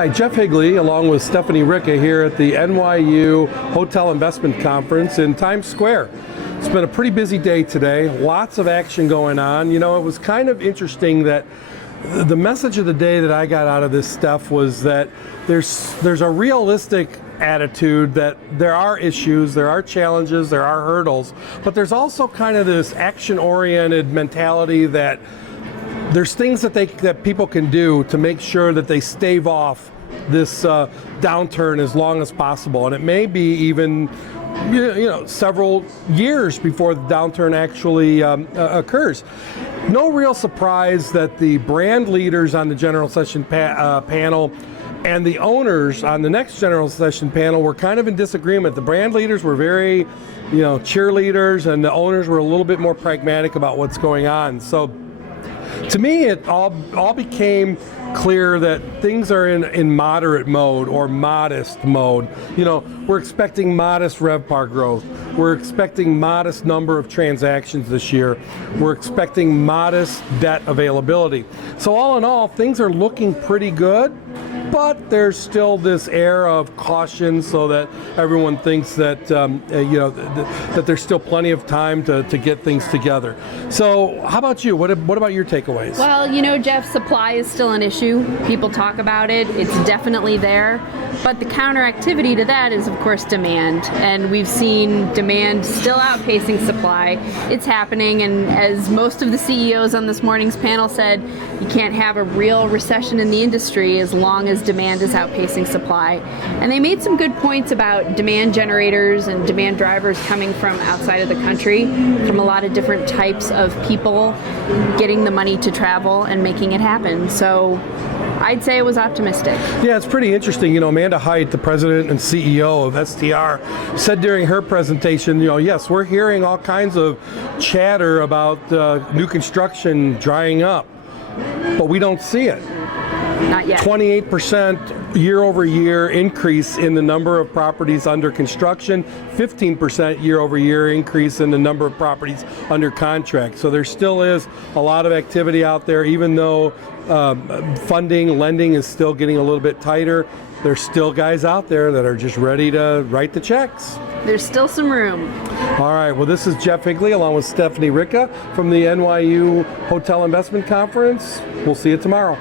Hi, Jeff Higley along with Stephanie Ricca here at the NYU Hotel Investment Conference in Times Square. It's been a pretty busy day today, lots of action going on. You know, it was kind of interesting that the message of the day that I got out of this stuff was that there's a realistic attitude that there are issues, there are challenges, there are hurdles, but there's also kind of this action-oriented mentality that there's things that people can do to make sure that they stave off this downturn as long as possible, and it may be even several years before the downturn actually occurs. No real surprise that the brand leaders on the general session panel and the owners on the next general session panel were kind of in disagreement. The brand leaders were very, cheerleaders, and the owners were a little bit more pragmatic about what's going on. So to me, it all became clear that things are in moderate mode or modest mode. We're expecting modest RevPAR growth. We're expecting modest number of transactions this year. We're expecting modest debt availability. So all in all, things are looking pretty good, but there's still this air of caution so that everyone thinks that that there's still plenty of time to get things together. So how about you? What about your takeaways? Well, Jeff, supply is still an issue. People talk about it. It's definitely there. But the counter activity to that is, of course, demand. And we've seen demand still outpacing supply. It's happening. And as most of the CEOs on this morning's panel said, you can't have a real recession in the industry as long as demand is outpacing supply. And they made some good points about demand generators and demand drivers coming from outside of the country, from a lot of different types of people getting the money to travel and making it happen. So I'd say it was optimistic. Yeah, it's pretty interesting. Amanda Hite, the president and CEO of STR, said during her presentation, yes, we're hearing all kinds of chatter about new construction drying up, but we don't see it. Not yet. 28% year over year increase in the number of properties under construction, 15% year over year increase in the number of properties under contract. So there still is a lot of activity out there, even though lending is still getting a little bit tighter. There's still guys out there that are just ready to write the checks. There's still some room. All right, well, this is Jeff Higley along with Stephanie Ricca from the NYU Hotel Investment Conference. We'll see you tomorrow.